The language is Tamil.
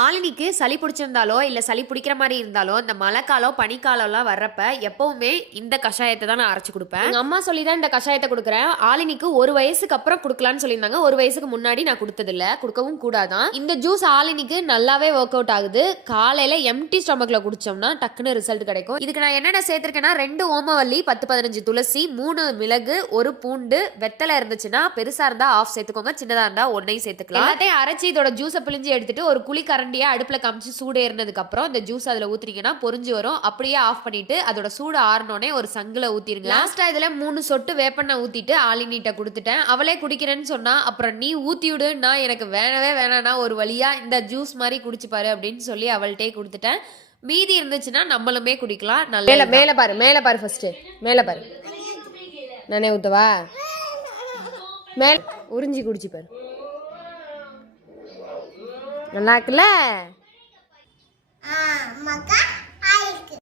ஆளினிக்கு சளி பிடிச்சிருந்தாலோ இல்ல சளி பிடிக்கிற மாதிரி இருந்தாலோ இந்த மழைக்காலம் பனிக்காலம்லாம் வர்றப்ப எப்பவுமே இந்த கஷாயத்தை தான் நான் அரைச்சு கொடுப்பேன். எங்க அம்மா சொல்லி தான் இந்த கஷாயத்தை கொடுக்குறேன். ஆளினிக்கு 1 வயசுக்கு அப்புறம் கொடுக்கலான்னு சொல்லியிருந்தாங்க. 1 வயசுக்கு முன்னாடி நான் கொடுத்ததில்ல, கொடுக்கவும் கூடாதான். இந்த ஜூஸ் ஆளினிக்கு நல்லாவே ஒர்க் அவுட் ஆகுது. காலையில எம்டி ஸ்டொமக்ல குடிச்சோம்னா டக்குன்னு ரிசல்ட் கிடைக்கும். இதுக்கு நான் என்னென்ன சேர்த்திருக்கேன்னா 2 ஓமவல்லி, 10-15 துளசி, 3 மிளகு, 1 பூண்டு, வெத்தலை இருந்துச்சுன்னா பெருசா இருந்தா ஆஃப் சேர்த்துக்கோங்க, சின்னதா இருந்தா 1 சேர்த்துக்கலாம். எல்லாத்தையும் அரைச்சி இதோட ஜூஸை பிழிஞ்சு எடுத்துட்டு ஒரு குழி கரண்டியை அடுப்பில் காமிச்சு சூடு ஏறினதுக்கு அப்புறம் இந்த ஜூஸ் அதில் ஊற்றினீங்கன்னா பொரிஞ்சு வரும். அப்படியே ஆஃப் பண்ணிட்டு அதோட சூடு ஆறினோடனே ஒரு சங்கில் ஊற்றிருங்க. லாஸ்ட்டாக இதில் 3 சொட்டு வேப்பெண்ணெய் ஊற்றிட்டு ஆளினிட்ட கொடுத்துட்டேன். அவளே குடிக்கிறேன்னு சொன்னா, அப்புறம் நீ ஊற்றி விடு, நான் எனக்கு வேணவே வேணான்னா ஒரு வழியா இந்த ஜூஸ் மாதிரி குடிச்சு பாரு அப்படின்னு சொல்லி அவள்கிட்டே கொடுத்துட்டேன். மீதி இருந்துச்சுன்னா நம்மளுமே குடிக்கலாம். நல்ல மேலே பாரு, மேலே பாரு, ஃபர்ஸ்ட் மேலே பாரு, நானே ஊற்றவா? மேலே உறிஞ்சி குடிச்சு பாரு, நல்லா இருக்குல்ல?